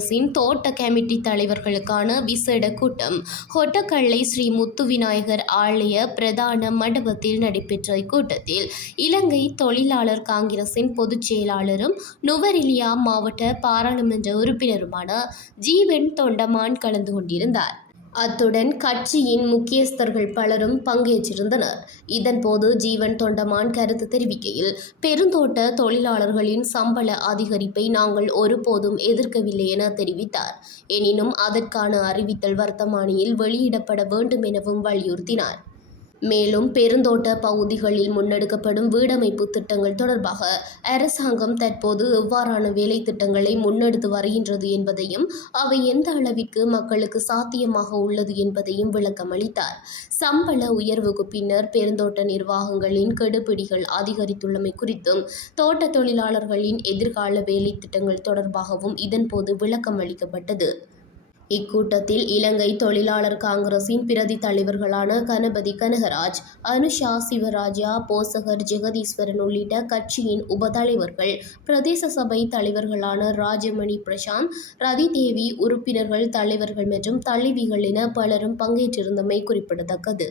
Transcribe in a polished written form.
காங்கிரசின் தோட்ட கமிட்டி தலைவர்களுக்கான விசேட கூட்டம் ஹொட்டக்கள்ளை ஸ்ரீ முத்துவிநாயகர் ஆலய பிரதான மண்டபத்தில் நடைபெற்ற இக்கூட்டத்தில் இலங்கை தொழிலாளர் காங்கிரசின் பொதுச் செயலாளரும் நுவரெலியா மாவட்ட பாராளுமன்ற உறுப்பினருமான ஜீவன் தொண்டமான் கலந்து கொண்டிருந்தார். அத்துடன் கட்சியின் முக்கியஸ்தர்கள் பலரும் பங்கேற்றிருந்தனர். இதன்போது ஜீவன் தொண்டமான் கருத்து தெரிவிக்கையில், பெருந்தோட்ட தொழிலாளர்களின் சம்பள அதிகரிப்பை நாங்கள் ஒருபோதும் எதிர்க்கவில்லை என தெரிவித்தார். எனினும் அதற்கான அறிவித்தல் வர்த்தமானியில் வெளியிடப்பட வேண்டும் எனவும் வலியுறுத்தினார். மேலும் பெருந்தோட்ட பகுதிகளில் முன்னெடுக்கப்படும் வீடமைப்பு திட்டங்கள் தொடர்பாக அரசாங்கம் தற்போது எவ்வாறான வேலை திட்டங்களை முன்னெடுத்து வருகின்றது என்பதையும் அவை எந்த அளவிற்கு மக்களுக்கு சாத்தியமாக உள்ளது என்பதையும் விளக்கமளித்தார். சம்பள உயர்வுக்கு பின்னர் பெருந்தோட்ட நிர்வாகங்களின் கெடுபிடிகள் அதிகரித்துள்ளமை குறித்தும் தோட்ட தொழிலாளர்களின் எதிர்கால வேலை திட்டங்கள் தொடர்பாகவும் இதன்போது விளக்கம் அளிக்கப்பட்டது. இக்கூட்டத்தில் இலங்கை தொழிலாளர் காங்கிரசின் பிரதி தலைவர்களான கணபதி கனகராஜ், அனுஷா சிவராஜா, போசகர் ஜெகதீஸ்வரன் உள்ளிட்ட கட்சியின் உபதலைவர்கள், பிரதேச சபை தலைவர்களான ராஜமணி பிரசாந்த், ரதிதேவி, உறுப்பினர்கள், தலைவர்கள் மற்றும் தலைவிகள் என பலரும் பங்கேற்றிருந்தமை குறிப்பிடத்தக்கது.